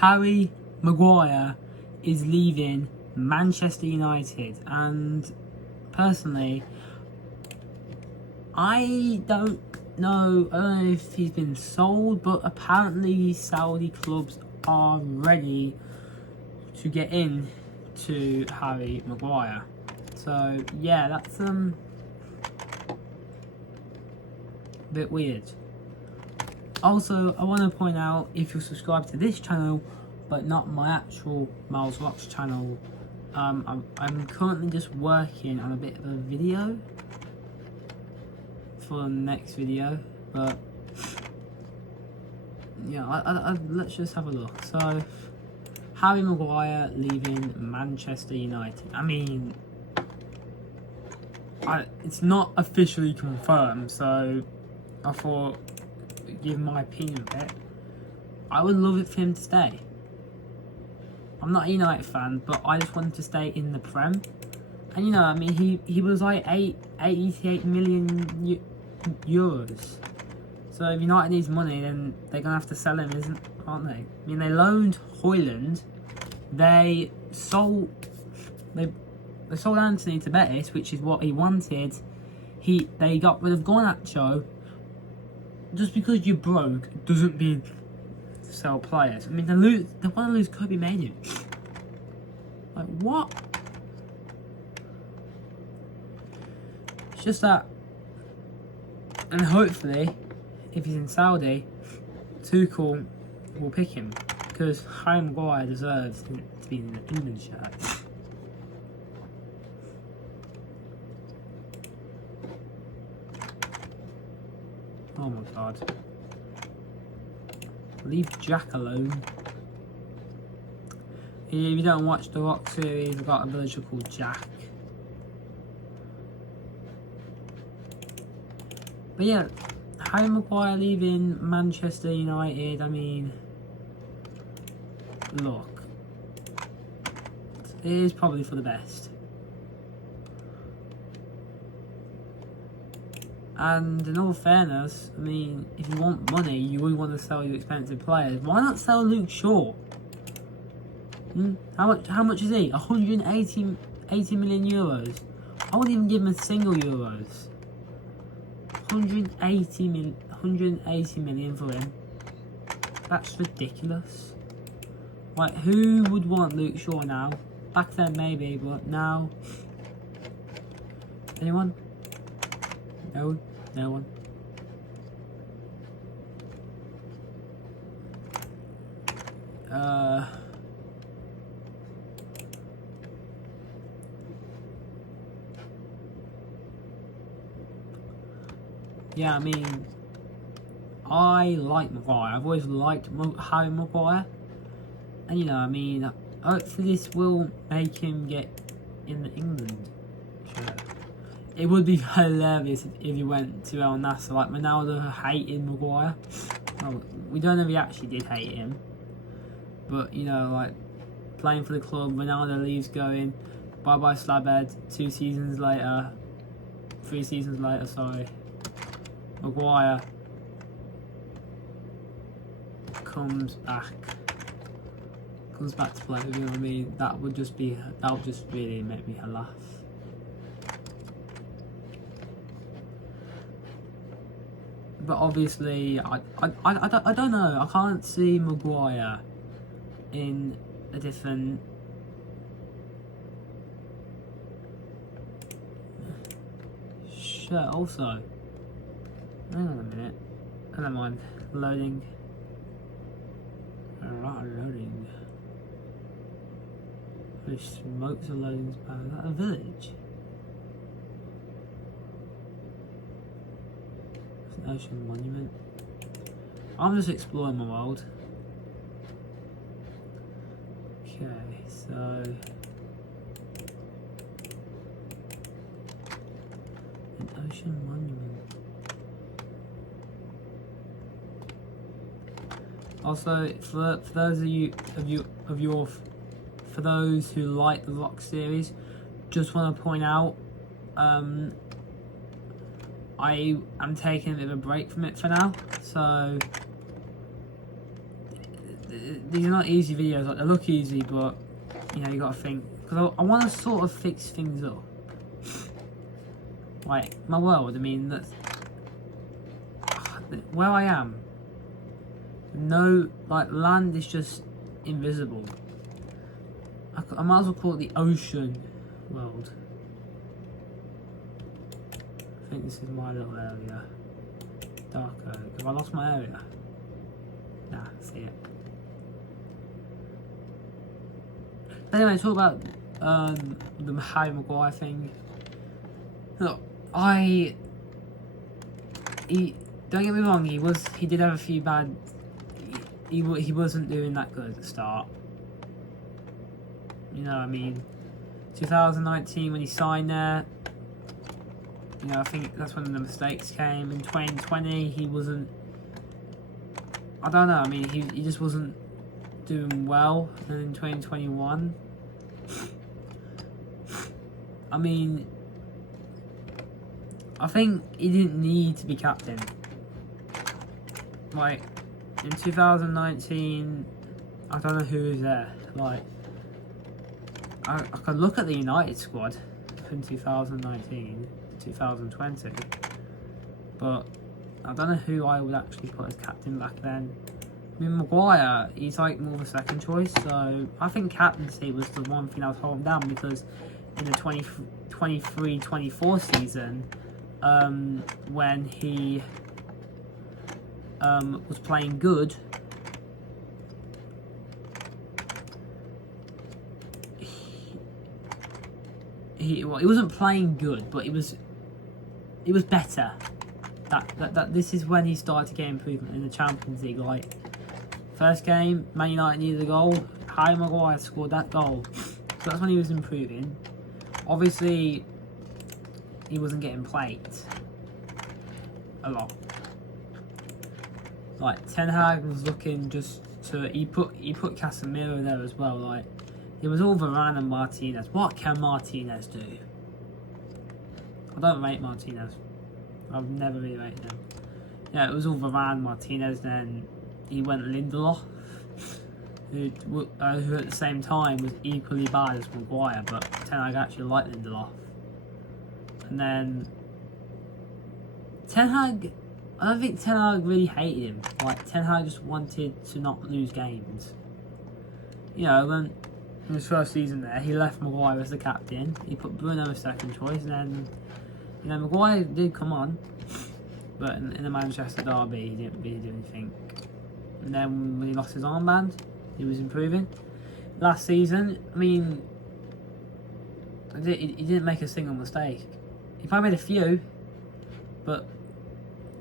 Harry Maguire is leaving Manchester United, and personally, I don't know if he's been sold, but apparently Saudi clubs are ready to get in to Harry Maguire. So yeah, that's a bit weird. Also, I want to point out, if you subscribe to this channel but not my actual Miles Rocks channel, I'm currently just working on a bit of a video for the next video, but yeah, let's just have a look. So, Harry Maguire leaving Manchester United. I mean, it's not officially confirmed, so I thought I'd give my opinion of it. I would love it for him to stay. I'm not a United fan, but I just want him to stay in the Prem. And I mean, he was like 88 million euros. So if United needs money, then they're gonna have to sell him, aren't they? I mean, they loaned Højlund. They sold Anthony to Betis, which is what he wanted. They got rid of Garnacho. Just because you're broke doesn't mean sell players. I mean, they want to lose Kobe Manu. Like, what? It's just that, and hopefully, if he's in Saudi, Tuchel will pick him, because Harry Maguire deserves to be in the England shirt. Oh my god. Leave Jack alone. If you don't watch the Rock series, I've got a villager called Jack. But yeah, Harry Maguire leaving Manchester United, I mean, look, it is probably for the best. And in all fairness, I mean, if you want money, you would want to sell your expensive players. Why not sell Luke Shaw? How much is he? 180 million euros. I wouldn't even give him a single euros. 180 million for him. That's ridiculous. Like, who would want Luke Shaw now? Back then maybe, but now, anyone? No, no one. Yeah, I mean, I like Maguire. I've always liked Harry Maguire. And I mean, hopefully this will make him get in the England shirt. It would be hilarious if he went to El Nasser, like Ronaldo hated Maguire. Well, we don't know if he actually did hate him. But, like, playing for the club, Ronaldo leaves going, bye-bye Slabhead, 3 seasons later, sorry. Maguire comes back to play with him. I mean, that would just really make me laugh. But obviously, I don't know. I can't see Maguire in a different shirt. Also, hang on a minute. Never mind. Loading. A lot of loading. Holy smokes, the loading's bad. Is that a village? Ocean monument. I'm just exploring my world. Okay, so an ocean monument. Also, for those for those who like the Rock series, just want to point out, I am taking a bit of a break from it for now, so these are not easy videos. Like, they look easy, but you know, you got to think, because I want to sort of fix things up. Like my world. I mean, that's where I am. No, like, land is just invisible. I might as well call it the ocean world. I think this is my little area. Darker. Have I lost my area? Nah, see it. Anyway, talk about the Harry Maguire thing. Look, don't get me wrong. He did have a few bad. He wasn't doing that good at the start. You know, I mean, 2019 when he signed there. You know, I think that's when the mistakes came. In 2020, he wasn't. I don't know. I mean, he just wasn't doing well. And in 2021, I mean, I think he didn't need to be captain. Like, in 2019, I don't know who was there. Like, I could look at the United squad from 2019 to 2020, but I don't know who I would actually put as captain back then. I mean, Maguire, he's like more of a second choice, so I think captaincy was the one thing I was holding down, because in the 23-24 season, when he was playing good, he wasn't playing good, but it was better. That this is when he started to get improvement in the Champions League. Like, first game, Man United needed a goal. Harry Maguire scored that goal, so that's when he was improving. Obviously, he wasn't getting played a lot. Like, Ten Hag was looking just to he put Casemiro there as well. Like, it was all Varane and Martinez. What can Martinez do? I don't rate Martinez. I've never really rated him. Yeah, it was all Varane, Martinez, then he went Lindelof, who at the same time was equally bad as Maguire, but Ten Hag actually liked Lindelof. And then Ten Hag, I don't think Ten Hag really hated him. Like, Ten Hag just wanted to not lose games. You know, when in his first season there, he left Maguire as the captain. He put Bruno as second choice, and then, you know, Maguire did come on, but in the Manchester derby, he didn't really do anything. And then when he lost his armband, he was improving. Last season, I mean, he didn't make a single mistake. He probably made a few, but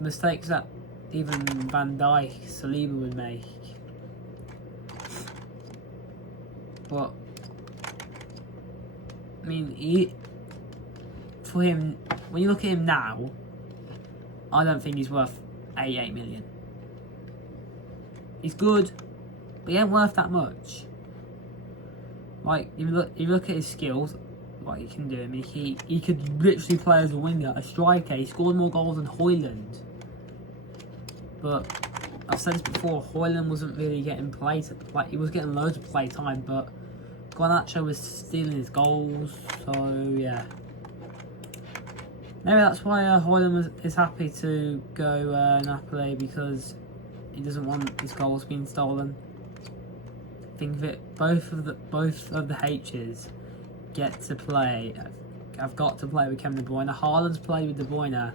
mistakes that even Van Dijk, Saliba would make. But I mean, for him, when you look at him now, I don't think he's worth 88 million. He's good, but he ain't worth that much. Like, if you look at his skills, what he can do. I mean, he could literally play as a winger, a striker. He scored more goals than Højlund. But I've said this before, Højlund wasn't really getting play. Like, he was getting loads of play time, but Garnacho was stealing his goals. So yeah, maybe that's why Højlund is happy to go Napoli, because he doesn't want his goals being stolen. Think of it, both of the H's get to play. I've got to play with Kevin De Bruyne. Haaland's played with De Bruyne,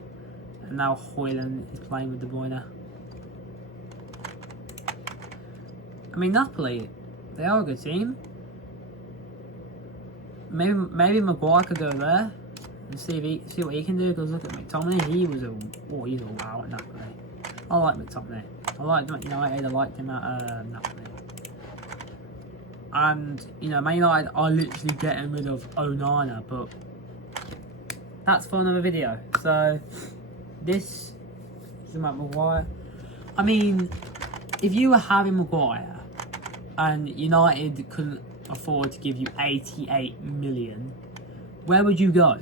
and now Højlund is playing with De Bruyne. I mean, Napoli, they are a good team. Maybe Maguire could go there and see what he can do. Because look at McTominay, he's a wow at Napoli. I like McTominay. I liked him at United. I liked him at Napoli. And you know, Man United are literally getting rid of Onana, but that's for another video. So this is about Maguire. I mean, if you were Harry Maguire and United couldn't afford to give you 88 million, where would you go?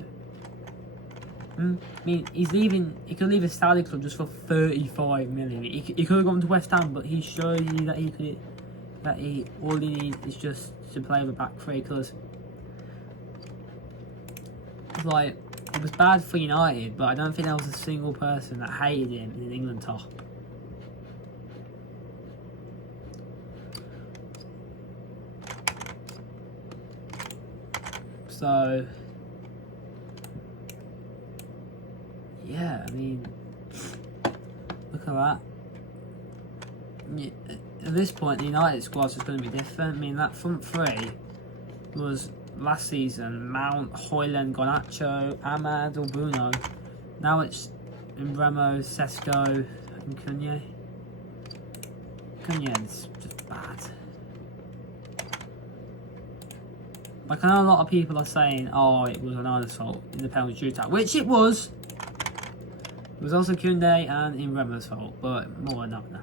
I mean, he's leaving. He could leave a Saudi club just for 35 million. He could have gone to West Ham, but he showed you that he could. that all he needs is just to play with a back three, because like it was bad for United, but I don't think there was a single person that hated him in the England top. So yeah, I mean, look at that. Yeah, at this point, the United squad's just going to be different. I mean, that front three was last season Mount, Højlund, Garnacho, Ahmad or Bruno. Now it's Remo, Sesko and Cunha. Cunha's just bad. Like, I know a lot of people are saying, oh, it was Ronaldo's fault in the penalty shootout, which it was. It was also Koundé and in Remo's fault, but more than that.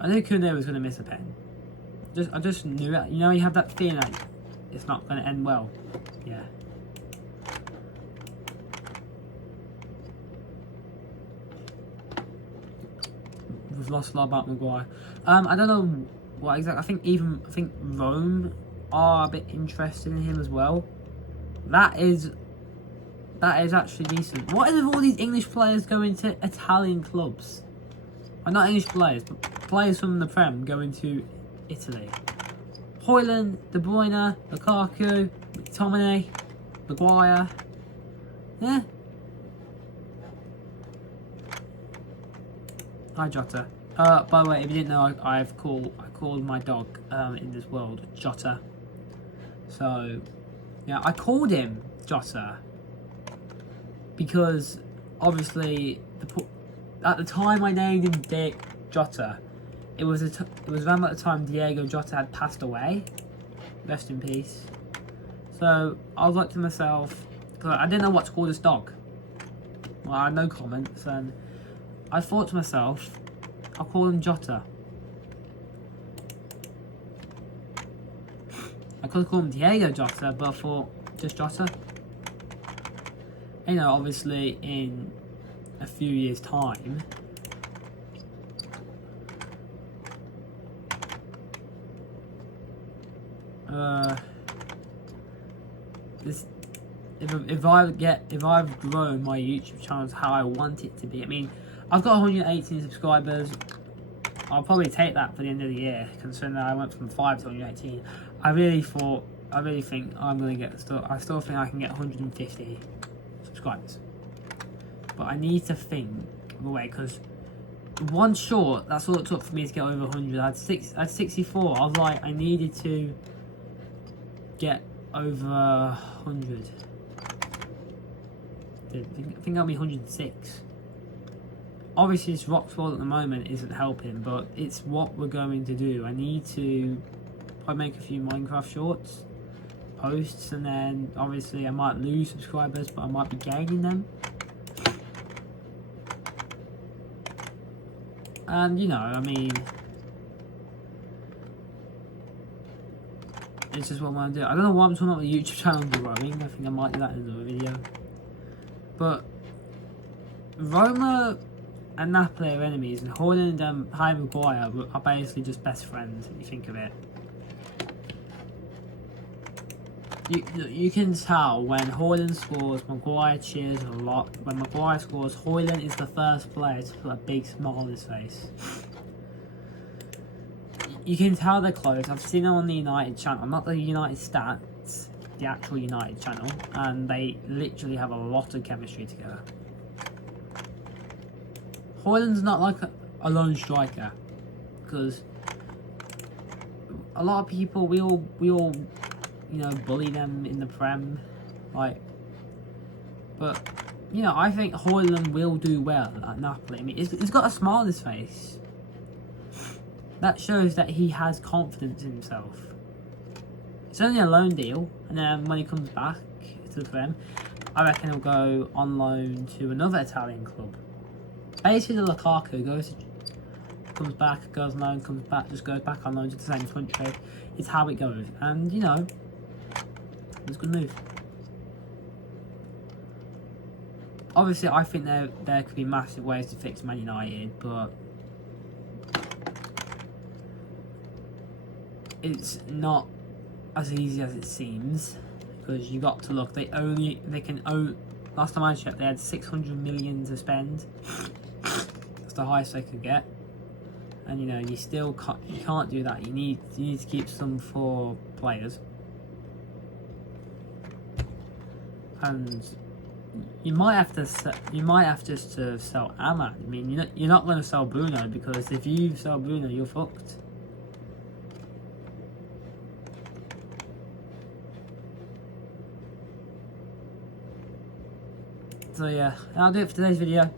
I knew Koundé was going to miss a pen. I just knew it. You know, you have that feeling like it's not going to end well. Yeah. We've lost a lot about Maguire. I don't know what exactly. I think Rome are a bit interested in him as well. That is actually decent. What is with all these English players going to Italian clubs? Well, not English players, but players from the Prem going to Italy. Højlund, De Bruyne, Lukaku, McTominay, Maguire. Yeah. Hi Jota. By the way, if you didn't know, I called my dog in this world Jota. So yeah, I called him Jota because obviously at the time I named him Dick Jota. It was around about the time Diego Jota had passed away. Rest in peace. So I was like to myself, because I didn't know what to call this dog. Well, I had no comments, and I thought to myself, I'll call him Jota. I could call him Diego Jota, but I thought just Jota. You know, obviously in a few years' time, if I've grown my YouTube channel to how I want it to be. I mean, I've got 118 subscribers. I'll probably take that for the end of the year, considering that I went from 5 to 118. I really think I'm gonna get I still think I can get 150 subscribers, but I need to think of a way, because one short, that's all it took for me to get over 100. I had 64. I was like, I needed to get over 100. I think I'll be 106. Obviously, this rock fall at the moment isn't helping, but it's what we're going to do. I need to probably make a few Minecraft shorts, posts, and then obviously I might lose subscribers, but I might be gaining them. And you know, I mean, it's just what I want to do. I don't know why I'm talking about the YouTube channel growing. I think I might do that in another video. But Roma and Napoli are enemies, and Højlund and Harry Maguire are basically just best friends, if you think of it. You can tell when Højlund scores, Maguire cheers a lot. When Maguire scores, Højlund is the first player to put a big smile on his face. You can tell they're close. I've seen it on the United channel, not the United stats, the actual United channel, and they literally have a lot of chemistry together. Højlund's not like a lone striker, because a lot of people, we all you know, bully them in the Prem, like, but you know, I think Højlund will do well at Napoli. I mean, he's got a smile on his face. That shows that he has confidence in himself. It's only a loan deal, and then when he comes back to the Prem, I reckon he'll go on loan to another Italian club. Basically, the Lukaku comes back, goes on loan, comes back, just goes back on loan to the same country. It's how it goes, and you know, it's a good move. Obviously, I think there could be massive ways to fix Man United, but it's not as easy as it seems, because you got to look. They can own. Last time I checked, they had 600 million to spend. That's the highest they could get, and you know you still can't do that. You need to keep some for players, and you might have to sell Ahmad. I mean, you're not going to sell Bruno, because if you sell Bruno, you're fucked. So yeah, that'll do it for today's video.